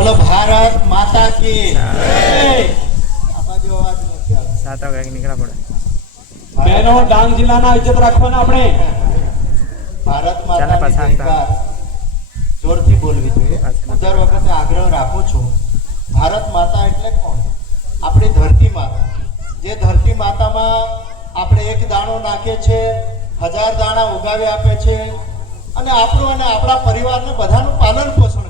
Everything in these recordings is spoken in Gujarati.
બોલો ભારત માતા કી. સાત વાગે નીકળા પડે. બહેનો ડાંગ જિલ્લાના ઇજ્જત રાખવાના આપણે. ભારત માતાની જયકાર જોરથી બોલવી જોઈએ. દર વખતે આગ્રહ રાખું છું. ભારત માતા એટલે કોણ? આપણી ધરતી માતા. જે ધરતી માતામાં આપણે એક દાણો નાખે છે હજાર દાણા ઉગાવી આપે છે અને આપણું અને આપણા પરિવારને બધાનું પાલન પોષણ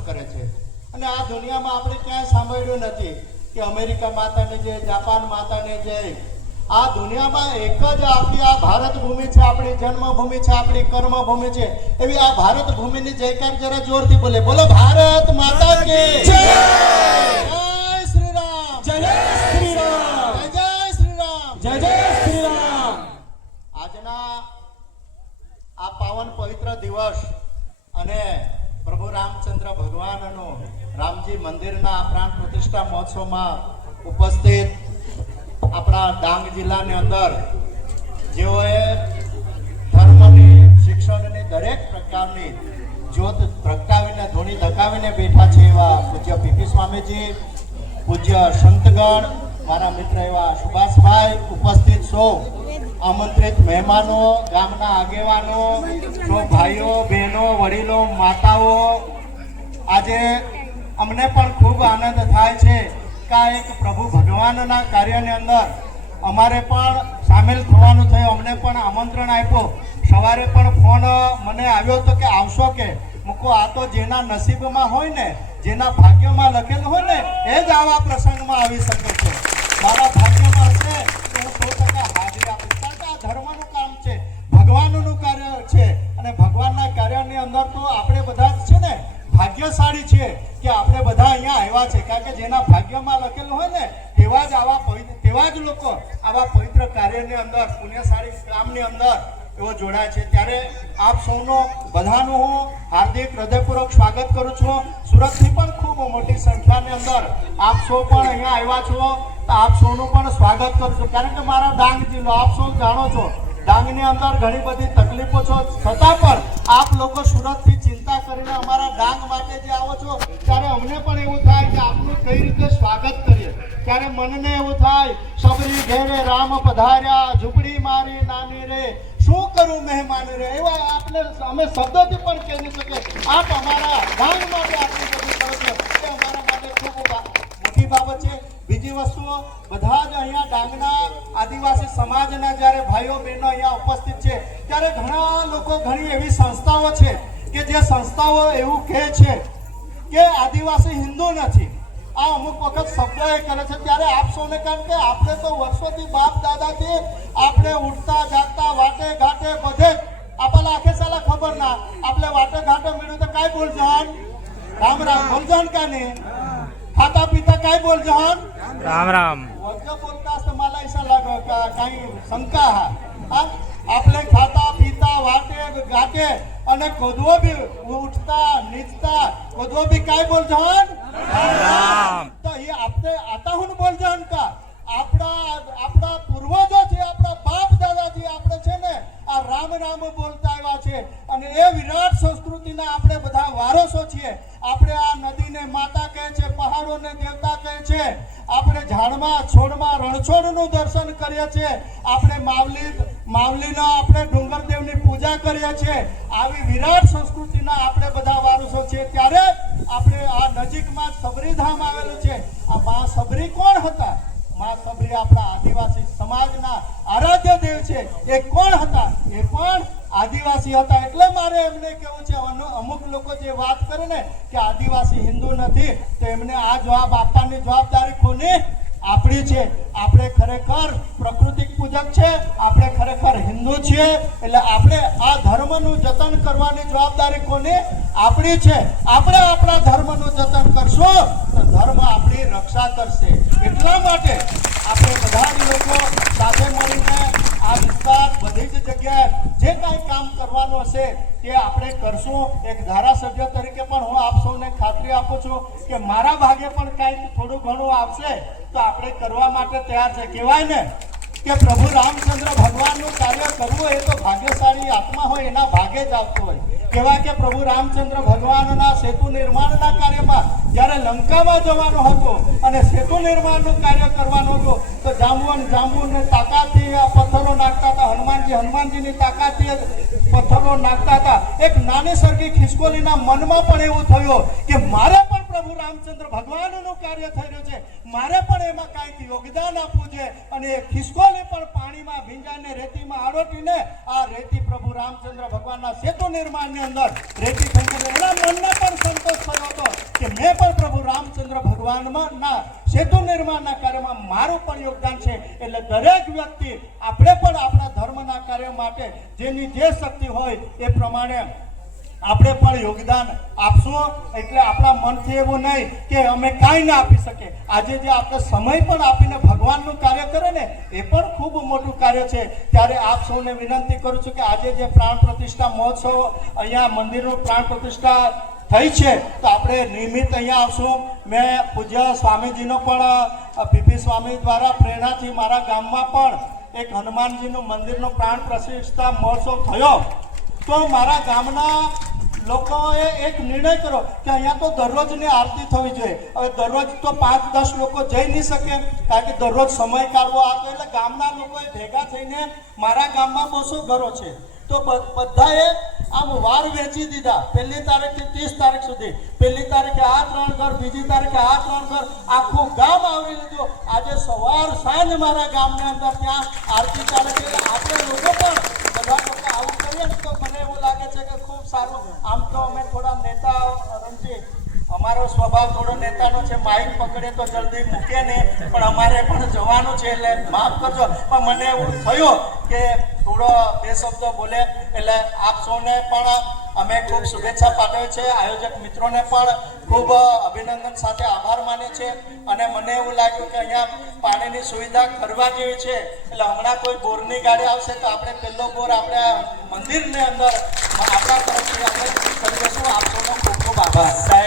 અને આ દુનિયામાં આપણે ક્યાંય સાંભળ્યું નથી કે અમેરિકા માતાને જય જાપાન માતાને જય. આ દુનિયામાં એક જ આપણી આ ભારત ભૂમિ છે આપણી જન્મભૂમિ છે આપણી કર્મભૂમિ છે. એવી આ ભારત ભૂમિની જયકાર જરા જોરથી બોલે. બોલો ભારત માતા કે જય! જય શ્રી રામ જય જય શ્રી રામ જય જય શ્રી રામ જય જય શ્રી રામ આજના આ પાવન પવિત્ર દિવસ અને પ્રભુ રામચંદ્ર ભગવાનનો રામજી મંદિરના આ પ્રાણ પ્રતિષ્ઠા મહોત્સવમાં ઉપસ્થિત આપણા ડાંગ જિલ્લાની અંદર જેઓએ ધર્મની, શિક્ષણની દરેક પ્રકારની જ્યોત પ્રગટાવીને ધૂણી ધકાવીને બેઠા છે એવા પૂજ્ય પીપી સ્વામીજી, પૂજ્ય સંતગણ, મારા મિત્ર એવા સુભાષભાઈ ઉપસ્થિત સૌ આમંત્રિત મહેમાનો, ગામના આગેવાનો સૌ ભાઈઓ, બહેનો, વડીલો, માતાઓ, આજે અમને પણ ખૂબ આનંદ થાય છે કે આ એક પ્રભુ ભગવાનના કાર્યની અંદર અમારે પણ સામેલ થવાનું થયું. અમને પણ આમંત્રણ આપ્યું. સવારે પણ ફોન મને આવ્યો હતો કે આવશો કે? મૂકો આ તો જેના નસીબમાં હોય ને, જેના ભાગ્યમાં લખેલું હોય ને, એ જ આવા પ્રસંગમાં આવી શકે છે. મારા ભાગ્યમાં હશે તેવા જ લોકો આવા પવિત્ર કાર્યની અંદર, પુણ્યશાળી કામની અંદર એવો જોડાય છે. ત્યારે આપ સૌનો બધાનું હું હાર્દિક હૃદયપૂર્વક સ્વાગત કરું છું. સુરતથી પણ ખૂબ મોટી સંખ્યાની અંદર આપ સૌ પણ અહીંયા આવ્યા છો. તો આપ સૌનું પણ સ્વાગત કરું છું. કારણ કે મારા ડાંગ જિલ્લો આપ સૌ જાણો છો, ડાંગની અંદર ઘણી બધી તકલીફો છો. છતાં પણ આપ લોકો સુરતથી ચિંતા કરીને અમારા ડાંગ માટે જે આવો છો, ત્યારે અમને પણ એવું થાય કે આપનું કઈ રીતે ત્યારે મનને એવું થાય સબરી ઘેરે રામ પધાર્યા, ઝૂંપડી મારી નાની રે, શું કરું મહેમાન રે? એવા આપણે અમે શબ્દોથી પણ કહી શકીએ. આપ અમારા ડાંગ માટે આટલું બધું અમારા માટે ખૂબ મોટી બાબત છે. બીજી વસ્તુઓ બધા જ અહીંયા ડાંગના આદિવાસી સમાજના જ્યારે ભાઈઓ બહેનો અહીંયા ઉપસ્થિત છે, ત્યારે ઘણા લોકો ઘણી એવી સંસ્થાઓ છે કે જે સંસ્થાઓ એવું કહે છે કે આદિવાસી હિન્દુ નથી. આ અમુક વખત શબ્દો એ કરે છે. ત્યારે આપ સૌને કારણ કે આપણે તો વર્ષોથી બાપ દાદાથી આપણે ઉઠતા જાગતા વાટે ઘાટે બધે આપણને આખે સાલા ખબર ના. આપણે વાટે ઘાટે મળ્યું તો કાંઈ બોલજન રામ રામ. બોલજન કાને ખાતા પીતા કાંઈ બોલજન રામ રામ. વચ્ચે બોલતા તમારા એસા લાગો કાંઈ શંકા હા? આપણે ખાતા પીતા વાટે ઘાટે અને કોદવો બી ઉઠતા નીચતા કોદવો બી કાય બોલ જહન? તો એ આપણે આતા હું બોલ જહન કા? આપણા આપણા પૂર્વજો છે આપણા બાપ દાદા છે આપણે છે ને આ રામ રામ બોલતા આવ્યા છે. અને એ વિરાટ સંસ્કૃતિના આપણે બધા વારસો છીએ. આપણે આ નદીને માતા કહે છે પહાડોને દેવતા કહે છે. આપણે ઝાડમાં, છોડમાં, રણછોડનું દર્શન કરીએ છીએ. આપણે માવલી, માવલીના આપણે ડુંગરદેવની પૂજા કરીએ છીએ. આવી વિરાટ સંસ્કૃતિના આપણે બધા વારસો છીએ. ત્યારે આપણે આ નજીકમાં સબરી ધામ આવેલું છે. આ મા સબરી કોણ હતા? મા સબરી આપણા આદિવાસી સમાજના આરાધ્ય દેવ છે. એ કોણ હતા? એ આદિવાસી હતા એટલે મારે એમને કેવું છે, અમુક લોકો જે વાત કરે ને કે આદિવાસી હિન્દુ નથી, તો એમને આ જવાબ આપવાની જવાબદારી કોની? આપણી છે. આપણે ખરેખર પ્રકૃતિક પૂજક છે, આપણે ખરેખર હિન્દુ છીએ, એટલે આપણે આ ધર્મનું જતન કરવાની જવાબદારી કોની? આપણી છે. આપણે આપણા ધર્મનું જતન કરશું, તો ધર્મ આપણી રક્ષા કરશે. એટલા માટે આપણે બધા જ લોકો સાથે મળીને આ વિસ્તાર બધી જ જગ્યાએ જે કાંઈ કામ કરવાનું હશે તે આપણે કરશું. એક ધારાસભ્ય તરીકે પણ હું આપ સૌને ખાતરી આપું છું કે મારા ભાગે પણ કાંઈક થોડું ઘણું આવશે તો આપણે કરવા માટે તૈયાર છે. કહેવાય ને કે પ્રભુ રામચંદ્ર ભગવાનનું કાર્ય કરવું એ તો ભાગ્યશાળી આત્મા હોય, એના ભાગે જ આવતું હોય. કહેવાય કે પ્રભુ રામચંદ્ર ભગવાનના સેતુ નિર્માણના કાર્યમાં જ્યારે લંકામાં જવાનો હતો અને સેતુ નિર્માણનું કાર્ય કરવાનું હતું, તો જાંબુવન જાંબુને હનુમાનજીની તાકાતથી પથ્થરો નાખતા હતા. એક નાની સરખી ખિસકોલીના મનમાં પણ એવું થયું કે મારે રામચંદ્ર ભગવાનનું કાર્ય થઈ રહ્યું છે. મારે પણ એમાં કાંઈક યોગદાન આપવું છે અને એ ખિસકોલી પણ પાણીમાં, ભીંજાને રેતીમાં આડોટીને આ રેતી પ્રભુ રામચંદ્ર ભગવાનના સેતુ નિર્માણની અંદર રેતી થઈ એના મનમાં પણ સંતોષ થયો હતો કે મેં પણ પ્રભુ રામચંદ્ર ભગવાનમાં ના સેતુ નિર્માણના કાર્યમાં મારું પણ યોગદાન છે. એટલે દરેક વ્યક્તિ, આપણે પણ આપણા ધર્મના કાર્ય માટે જેની જે શક્તિ હોય એ પ્રમાણે આપણે પણ યોગદાન આપશું, એટલે આપણા મનથી એવું નહીં કે અમે કાંઈ ના આપી શકીએ. આજે જે આપણે સમય પણ આપીને ભગવાનનું કાર્ય કરે ને, એ પણ ખૂબ મોટું કાર્ય છે. ત્યારે આપ સૌને વિનંતી કરું છું કે આજે જે પ્રાણ પ્રતિષ્ઠા મહોત્સવ અહીંયા મંદિરનું પ્રાણ પ્રતિષ્ઠા થઈ છે, તો આપણે નિયમિત અહીંયા આવશું. મેં પૂજ્ય સ્વામીજીનો પણ પીપી સ્વામી દ્વારા પ્રેરણાથી મારા ગામમાં પણ એક હનુમાનજીનું મંદિરનો પ્રાણ પ્રતિષ્ઠા મહોત્સવ થયો. તો મારા ગામના લોકોએ એક નિર્ણય કર્યો કે અહીંયા તો દરરોજની આરતી થવી જોઈએ. હવે દરરોજ તો પાંચ, દસ લોકો જઈ નહીં શકે, કારણ કે દરરોજ સમય કાઢવો આ એટલે ગામના લોકોએ ભેગા થઈને મારા ગામમાં બસો ઘરો છે. તો બધાએ આમ વાર વેચી દીધા. પહેલી તારીખથી ત્રીસ તારીખ સુધી. પહેલી તારીખે આ ત્રણ ઘર, બીજી તારીખે આ ત્રણ ઘર. આખું ગામ આવરી લીધું. આજે સવાર સાંજ મારા ગામની અંદર ત્યાં આરતી ચાલે છે. આપણે લોકો પણ બધા લોકો આવું કરીએ તો મને એવું લાગે છે કે ખૂબ સારું આમ તો અમે થોડા નેતા રમજી અમારો સ્વભાવ થોડો નેતાનો છે, માઇક પકડે તો જલ્દી મૂકે નહીં, પણ અમારે પણ જવાનું છે એટલે માફ કરજો. પણ મને એવું થયું કે થોડો બે શબ્દો બોલે, એટલે આપ સૌને પણ અમે ખૂબ શુભેચ્છા પાઠવે છે. આયોજક મિત્રોને પણ ખૂબ અભિનંદન સાથે આભાર માને છે. અને મને એવું લાગ્યું કે અહીંયા પાણીની સુવિધા કરવા જેવી છે. એટલે હમણાં કોઈ બોરની ગાડી આવશે તો આપણે પહેલો બોર આપણે મંદિરની અંદર, આપણા તરફથી આપણે કરી દઈશું આપ સૌનો ખૂબ ખૂબ આભાર.